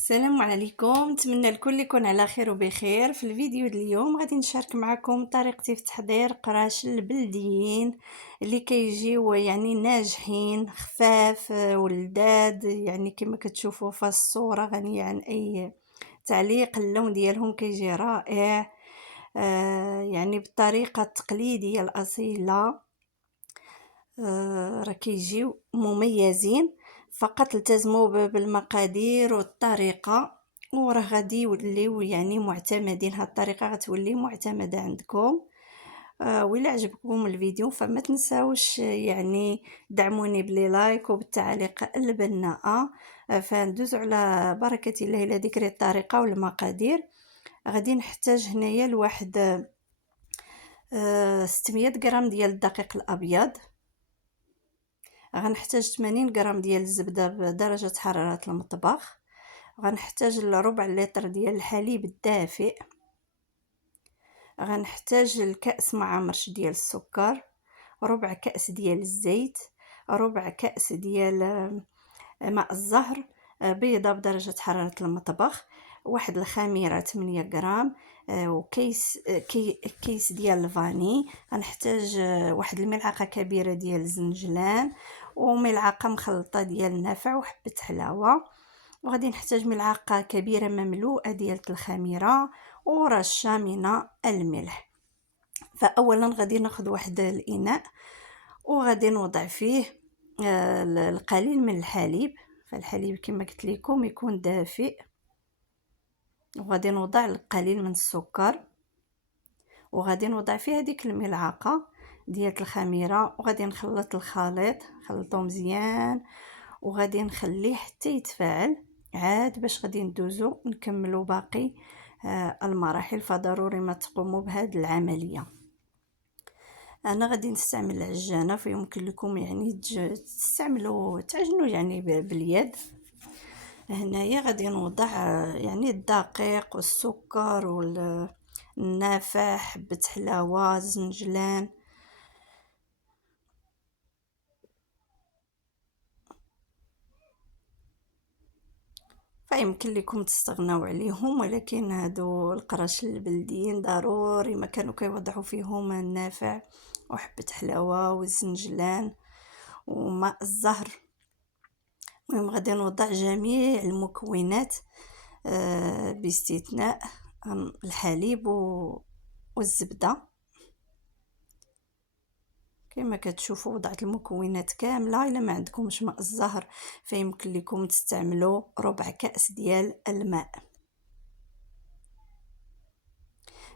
السلام عليكم، نتمنى الكل يكون على خير وبخير. في الفيديو ديال اليوم غادي نشارك معكم طريقتي في تحضير قراش البلديين اللي كيجيو يعني ناجحين خفاف ولذاذ، يعني كما كتشوفوا في الصورة غنية عن اي تعليق. اللون ديالهم كيجي رائع، يعني بالطريقة التقليدية الأصيلة. راه كيجيو مميزين، فقط التزموا بالمقادير والطريقه وراه غادي يوليو يعني معتمدين. هاد الطريقه غتولي معتمده عندكم. وإلا عجبكم الفيديو فما تنساوش يعني دعموني بلي لايك وبالتعليق البناءه. فندوزو على بركه الله الى ذكر الطريقه والمقادير. غادي نحتاج هنايا لواحد 600 غرام ديال الدقيق الابيض. غنحتاج 80 غرام ديال الزبده بدرجه حراره المطبخ. غنحتاج ربع لتر ديال الحليب الدافئ. غنحتاج الكأس مع مرش ديال السكر، ربع كأس ديال الزيت، ربع كأس ديال ماء الزهر، بيضه بدرجه حراره المطبخ، واحد الخميره 8 غرام، وكيس كيس ديال الفاني. غنحتاج واحد الملعقه كبيره ديال الزنجلان، وملعقه مخلطه ديال النافع وحبه حلاوه. وغادي نحتاج ملعقه كبيره مملوءه ديال الخميره ورشه من الملح. فاولا غادي ناخذ واحد الاناء وغادي نوضع فيه القليل من الحليب. فالحليب كما قلت لكم يكون دافئ. وغادي نوضع القليل من السكر، وغادي نوضع فيه هذيك الملعقه ديال الخميره، وغادي نخلط الخليط، خلطو مزيان، وغادي نخليه حتى يتفاعل عاد باش غادي ندوزو نكملوا باقي المراحل. فضروري ما تقوموا بهذه العمليه. انا غادي نستعمل العجانه، فيمكن لكم يعني تستعملوا تعجنوا يعني باليد. هنايا غادي نوضع يعني الدقيق والسكر والنافع، حبه حلاوه، زنجلان. فيمكن لكم تستغنوا عليهم، ولكن هادو القراش البلديين ضروري ما كانوا كيوضعوا فيهم النافع وحبه حلاوه والزنجلان وماء الزهر. المهم غادي نوضع جميع المكونات باستثناء الحليب والزبده. كما كتشوفوا وضعت المكونات كامله. الا ما عندكمش ماء الزهر فيمكن لكم تستعملوا ربع كأس ديال الماء.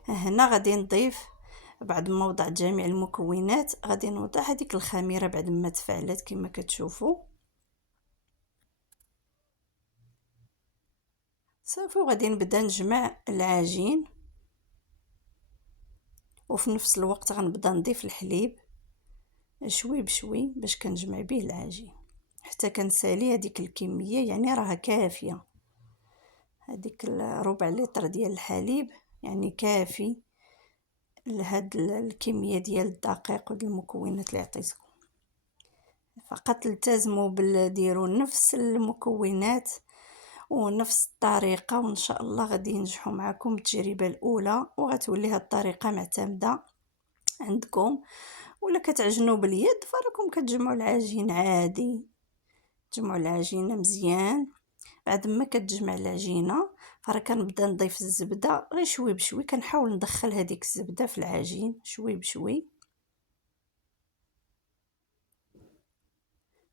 هنا غادي نضيف بعد ما وضعت جميع المكونات، غادي نوضع هذيك الخميره بعد ما تفاعلت كما كتشوفوا صافي. وغادي نبدا نجمع العجين، وفي نفس الوقت غنبدا نضيف الحليب شوي بشوي باش كنجمع به العجين حتى كنسالي هذيك الكميه، يعني راها كافيه. هذيك ربع لتر ديال الحليب يعني كافي لهاد الكميه ديال الدقيق وديال المكونات اللي عطيتكم. فقط التزموا ديروا نفس المكونات ونفس الطريقه، وان شاء الله غادي ينجحوا معكم التجربه الاولى، وغتولي هاد الطريقه معتمده عندكم. ولا كتعجنوا باليد فراكم كتجمعوا العجين عادي، تجمعوا العجينه مزيان. بعد ما كتجمع العجينه فرا كنبدا نضيف الزبده غير شوي بشوي، كنحاول ندخل هذيك الزبده في العجين شوي بشوي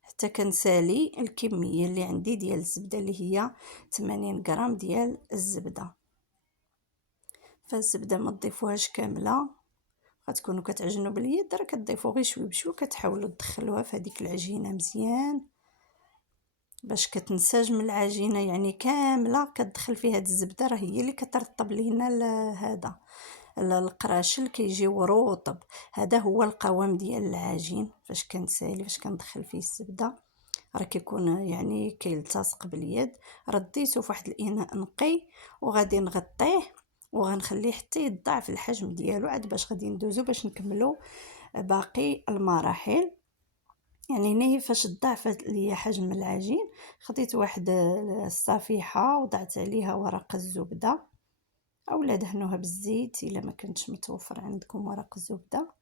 حتى كنسالي الكميه اللي عندي ديال الزبده اللي هي 80 غرام ديال الزبده. فالزبده ما تضيفوهاش كامله، غتكونوا كتعجنوا باليد راه كتضيفوا غير شوي بشوي، كتحاولوا تدخلوها في هذيك العجينه مزيان باش كتنسجم العجينه يعني كامله، كتدخل فيها هاد الزبده راه هي اللي كترطب لينا هذا القراشل كيجيو رطب. هذا هو القوام ديال العجين فاش كنسالي فاش كندخل فيه الزبده راه كيكون يعني كيلتصق باليد. رديته في واحد الاناء نقي وغادي نغطيه وغنخليه حتى يضاعف الحجم ديالو عاد باش غادي ندوزو باش نكملو باقي المراحل. يعني هنا فاش ضعفت ليا حجم العجين، خديت واحد الصفيحه وضعت عليها ورق الزبده، اولا دهنوها بالزيت الا ما كانتش متوفر عندكم ورق الزبده.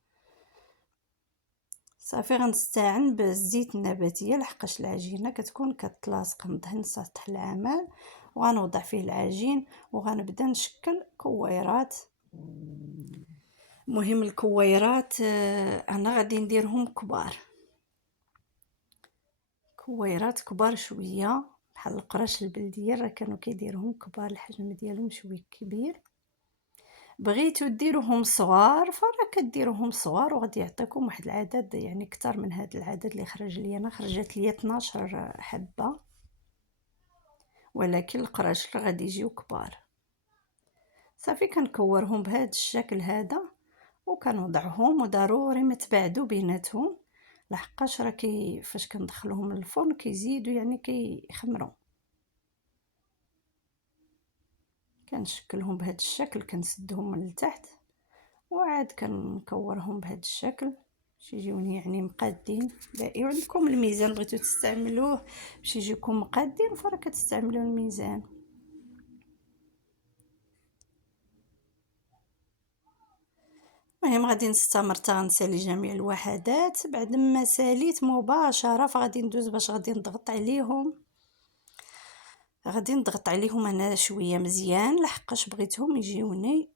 صافي غنستعن بالزيت النباتيه لحقاش العجينه كتكون كتلاصق. ندهن سطح العمل وغنوضع فيه العجين وغنبدا نشكل كويرات. مهم الكويرات انا غادي نديرهم كبار، كويرات كبار شويه بحال القراش البلديه راه كانوا كيديروهم كبار، الحجم ديالهم شويه كبير. بغيتو ديروهم صغار فراه كديروهم صغار وغادي يعطيكم واحد العدد يعني اكثر من هذا العدد اللي خرج لي انا. خرجت لي 12 حبه، ولكن القراش غادي يجيو كبار. صافي كنكورهم بهذا الشكل هذا وكنوضعهم، وضروري ما تباعدوا بيناتهم لحقاش راه فاش كندخلوهم للفرن كيزيدوا يعني كيخمروا. كنشكلهم بهذا الشكل، كنسدهم من التحت وعاد كنكورهم بهذا الشكل باش يجيوني يعني مقادين. عندكم الميزان بغيتو تستعملوه باش يجيكم مقادين فراه كتستعملوا الميزان. المهم غادي نستمر حتى غنسالي جميع الوحدات. بعد ما ساليت مباشره فغادي ندوز باش غادي نضغط عليهم. غادي نضغط عليهم انا شويه مزيان لحقاش بغيتهم يجيوني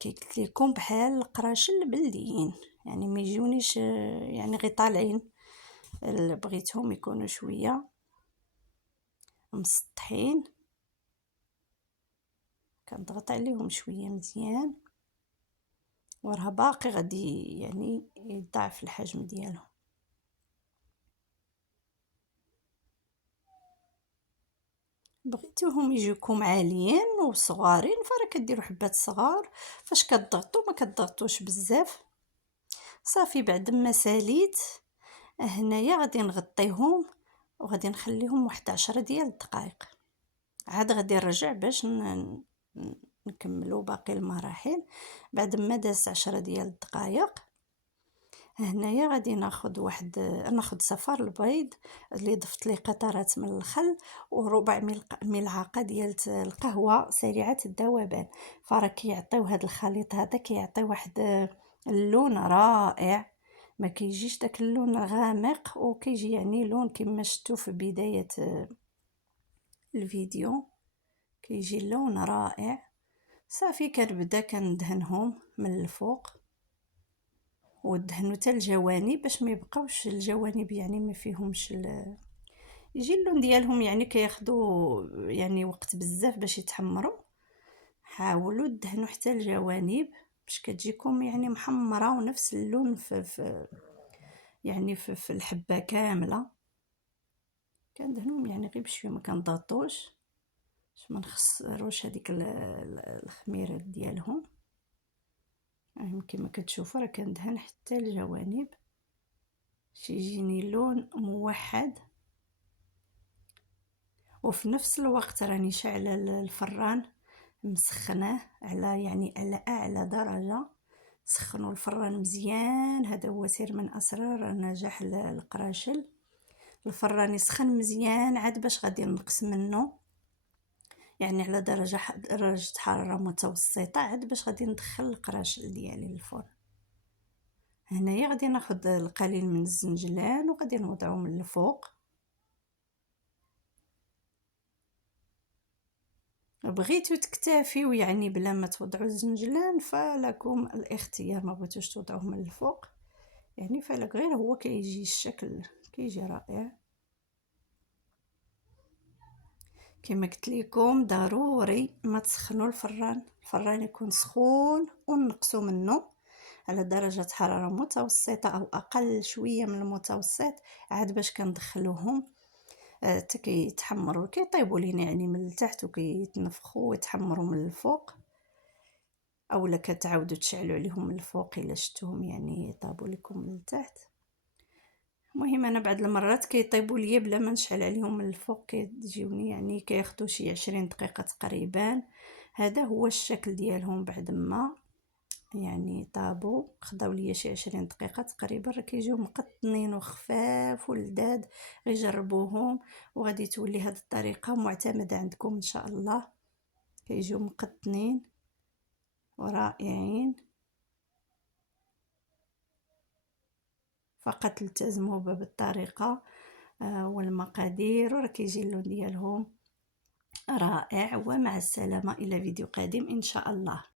كي قلت لكم بحال القراشل البلديين، يعني ما يجونيش يعني غير طالعين. بغيتهم يكونوا شويه مسطحين. كنضغط عليهم شويه مزيان وراه باقي غادي يعني يضاعف الحجم ديالهم. بغيتوهم يجيكم عاليين وصغارين فراه كديروا حبات صغار. فاش كتضغطوا ما كتضغطوش بزاف. صافي بعد ما ساليت هنايا غادي نغطيهم وغادي نخليهم واحد 10 ديال الدقائق. عاد غادي نرجع باش نكملوا باقي المراحل. بعد ما داز 10 ديال الدقائق هنايا غادي ناخذ ناخذ صفار البيض اللي ضفت ليه قطرات من الخل وربع ملعقه ديال القهوه سريعه الذوبان. فراه كيعطيو هذا الخليط هذا كيعطي واحد اللون رائع، ما كيجيش داك اللون الغامق وكيجي يعني لون كما شفتوا في بدايه الفيديو كيجي اللون رائع. صافي كنبدا كندهنهم من الفوق ودهنوا حتى الجوانب باش ما يبقاوش الجوانب يعني ما فيهمش يجي اللون ديالهم يعني كياخذوا يعني وقت بزاف باش يتحمروا. حاولوا تدهنوا حتى الجوانب باش كتجيكم يعني محمره ونفس اللون في الحبه كامله. كندهنوهم يعني غير بشويه ما كنضغطوش باش ما نخسروش هذيك الخميره ديالهم. كما كتشوفوا راه كندهن حتى الجوانب باش يجيني لون موحد. وفي نفس الوقت راني شاعله الفران مسخناه على اعلى درجه. سخنوا الفران مزيان، هذا هو سر من اسرار نجاح القراشل. الفران يسخن مزيان عاد باش غادي نقص منه يعني على درجه حراره متوسطه عاد باش غادي ندخل القراشل ديالي للفرن. هنايا غادي ناخذ القليل من الزنجلان وغادي نوضعه من الفوق. بغيتو تكتفيو يعني بلا ما توضعوا الزنجلان فلكم الاختيار، ما بغيتوش توضعوه من الفوق يعني فلك غير هو كيجي الشكل كيجي رائع. كما قلت لكم ضروري ما تسخنوا الفران يكون سخون ونقصوا منه على درجة حرارة متوسطة أو أقل شوية من المتوسط عاد باش كندخلوهم حتى كيتحمروا كيطيبوا لينا يعني من التحت وكيتنفخوا ويتحمروا من الفوق. اولا كتعاودوا تشعلوا عليهم من الفوق الا شفتوهم يعني طابوا لكم من التحت. المهم انا بعد المرات كيطيبوا ليا بلا ما نشعل عليهم من الفوق كيجيوني يعني كياخذوا شي 20 دقيقه تقريبا. هذا هو الشكل ديالهم بعد ما يعني طابو، خداو ليا شي 20 دقيقه تقريبا، راه كيجيو مقطنين وخفاف ولذاذ. غير جربوهم وغادي تولي هاد الطريقه معتمده عندكم ان شاء الله. كيجيو مقطنين ورائعين. فقط التزموا بالطريقه والمقادير، وراه كيجي اللون ديالهم رائع. ومع السلامه، الى فيديو قادم ان شاء الله.